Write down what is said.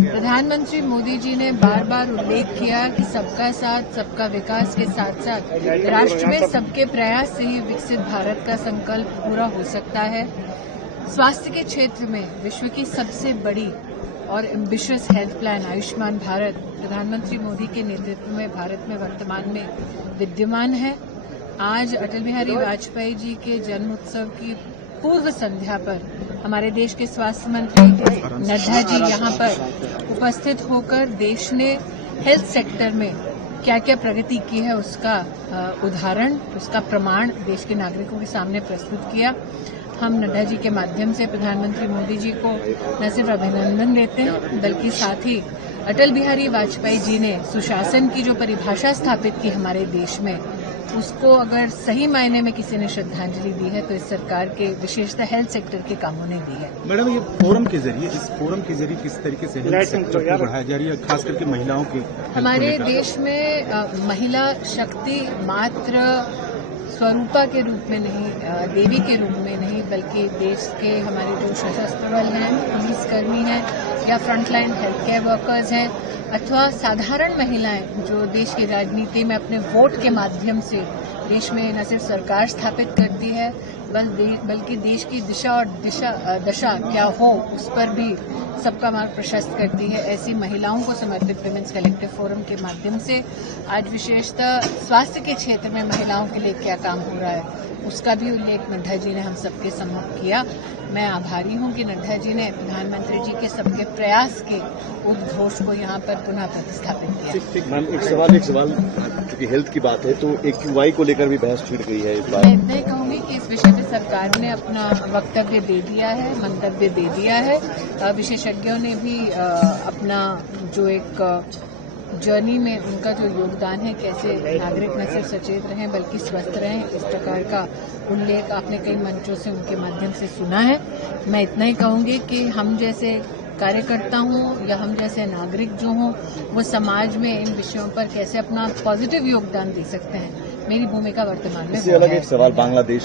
प्रधानमंत्री मोदी जी ने बार बार उल्लेख किया कि सबका साथ सबका विकास के साथ साथ राष्ट्र में सबके प्रयास से ही विकसित भारत का संकल्प पूरा हो सकता है। स्वास्थ्य के क्षेत्र में विश्व की सबसे बड़ी और ambitious health plan Ayushman Bharat प्रधानमंत्री मोदी के नेतृत्व में भारत में वर्तमान में विद्यमान है। आज अटल बिहारी वाजपेयी जी के जन्म उत्सव की पूर्व संध्या पर हमारे देश के स्वास्थ्य मंत्री नड्डा जी यहां पर उपस्थित होकर देश ने हेल्थ सेक्टर में क्या क्या प्रगति की है उसका उदाहरण, उसका प्रमाण देश के नागरिकों के सामने प्रस्तुत किया। हम नड्डा जी के माध्यम से प्रधानमंत्री मोदी जी को न सिर्फ अभिनंदन देते हैं बल्कि साथ ही अटल बिहारी वाजपेयी जी ने सुशासन की जो परिभाषा स्थापित की हमारे देश में, उसको अगर सही मायने में किसी ने श्रद्धांजलि दी है तो इस सरकार के विशेषतः हेल्थ सेक्टर के कामों ने दी है। मैडम, ये फोरम के जरिए किस तरीके से हेल्थ सेक्टर को बढ़ाया जा रही है, खास करके महिलाओं की? हमारे देश में महिला शक्ति मात्र स्वरूपा के रूप में नहीं, देवी के रूप में नहीं, बल्कि देश के हमारे जो सशस्त्र बल हैं, पुलिसकर्मी हैं या फ्रंटलाइन हेल्थ केयर वर्कर्स हैं अथवा साधारण महिलाएं जो देश की राजनीति में अपने वोट के माध्यम से देश में न सिर्फ सरकार स्थापित करती है बल्कि देश की दिशा और दशा क्या हो उस पर भी सबका मार्ग प्रशस्त करती है। ऐसी महिलाओं को समर्पित विमेंस कलेक्टिव फोरम के माध्यम से आज विशेषतः स्वास्थ्य के क्षेत्र में महिलाओं के लिए क्या काम हो रहा है उसका भी उल्लेख नड्डा जी ने हम सबके सम्मुख किया। मैं आभारी हूं कि नड्डा जी ने प्रधानमंत्री जी के सबके प्रयास के उद्घोष को यहां पर पुनः प्रतिस्थापित किया। मैम, एक सवाल क्योंकि हेल्थ की बात है तो AQI को लेकर भी बहस छिड़ गई है इस बार। मैं इतना ही कहूंगी कि इस विषय पर सरकार ने अपना वक्तव्य दे दिया है, मंतव्य दे दिया है। विशेषज्ञों ने भी अपना जो एक जर्नी में उनका जो योगदान है, कैसे नागरिक न सिर्फ सचेत रहें बल्कि स्वस्थ रहें, इस प्रकार का उल्लेख आपने कई मंचों से उनके माध्यम से सुना है। मैं इतना ही कहूंगी कि हम जैसे कार्यकर्ता हों या हम जैसे नागरिक जो हों वो समाज में इन विषयों पर कैसे अपना पॉजिटिव योगदान दे सकते हैं, मेरी भूमिका वर्तमान में। इससे अलग एक सवाल बांग्लादेश